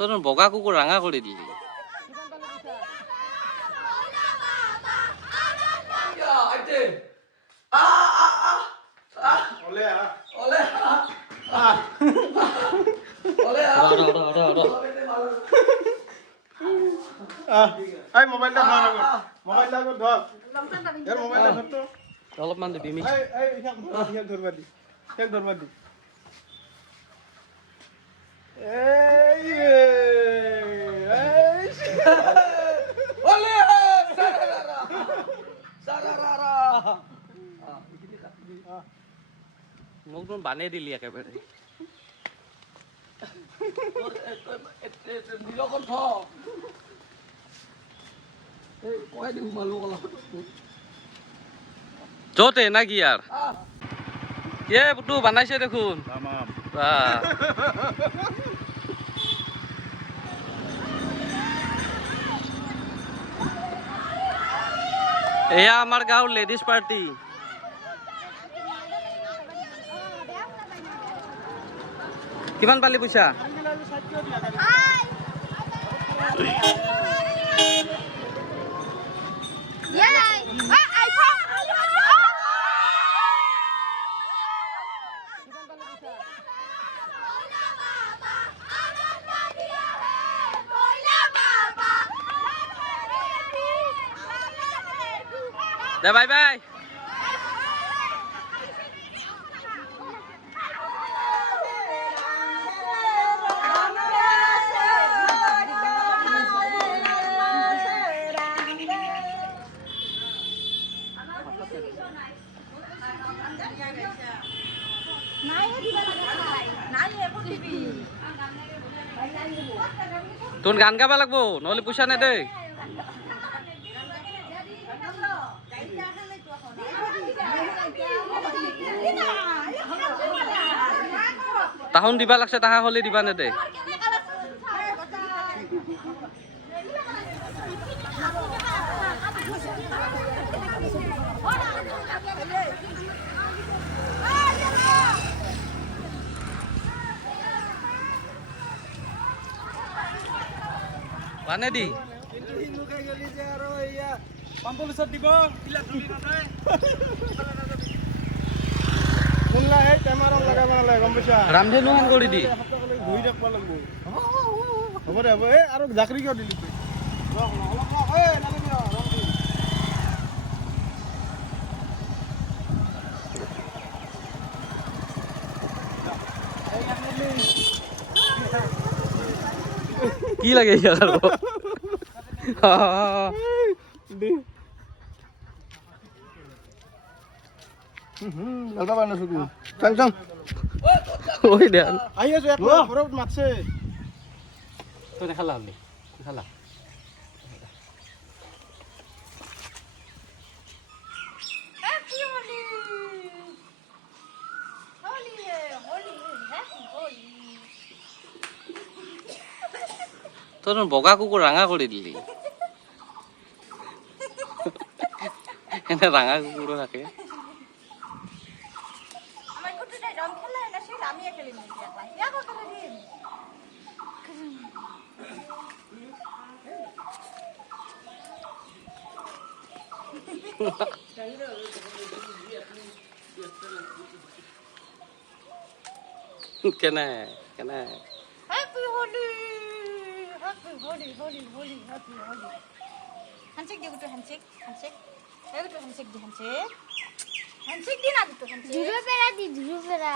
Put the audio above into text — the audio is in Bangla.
তোর বগা কুকুর রাঙা করে দিলি ওলে আ আ এই মোবাইলটা ধর আগত মোবাইলটা আগত ধর এর মোবাইলটা ধর তো অলপমান দিবি মি এই এই হিয়াক ধর হিয়াক ধরবা দি হিয়াক ধরবা দি মোক তোৰ বানে দিলি একেবাৰে। এই কয় কলা য'তে না কি আর এ পুতু বানাইছে দেখোন। এয়া আমাৰ গাঁৱৰ লেডিজ পাৰ্টি কিমান পালি পইচা? Yay! দে বাই বাই তোৰ গান গাবা লাগব? নহ'লে পইচা নেদে তাহোন দিবা লাগছে তাহা হ'লে দিবা নেদে পানে দি পাইছা ৰামধেনু হেন কৰি দি ঘূৰি থাকিব লাগিব হ'ব দে হ'ব এই আৰু জাকৰি কিয় দিলি। কি লাগে ইয়াক খালা! তোর বগা কুকুর রাঙা করে দিলি একবার ইয়াকো খেলে দিন কেনে কেনে happy Holi happy Holi Holi Holi happy Holi handshake দিয়ে গুটো হ্যান্ডশেক হ্যান্ডশেক এই তো হ্যান্ডশেক দি হ্যান্ডশেক হ্যান্ডশেক দি না গুটো হ্যান্ডশেক ধ্রুব পেরা দি ধ্রুব পেরা